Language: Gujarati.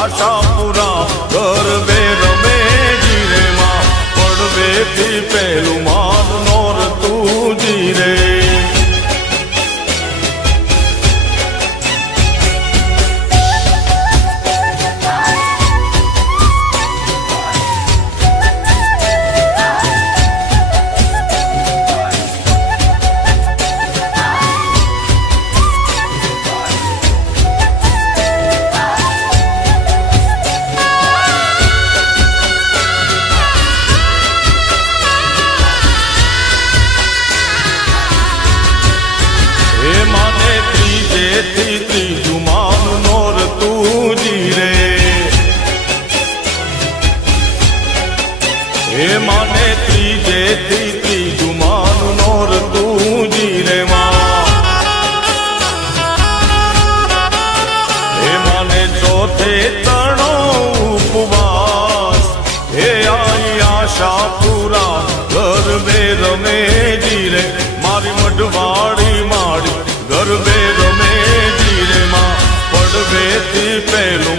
આશાપુરા ગરબે રમે જીરે માં પડવેથી પેલું માન નોર તું જીરે ત્રીજું માન નોર તું જીરે હે માને ત્રીજેથી ત્રીજું માન નોર તું જીરે માં હે માને ચોથે તણો ઉપવાસ હે આઈ આશાપુરા ગરબે રમે જીરે મારી મઢવાડી માડી ગરબે રમે જીરે માં પડવેથી પેલું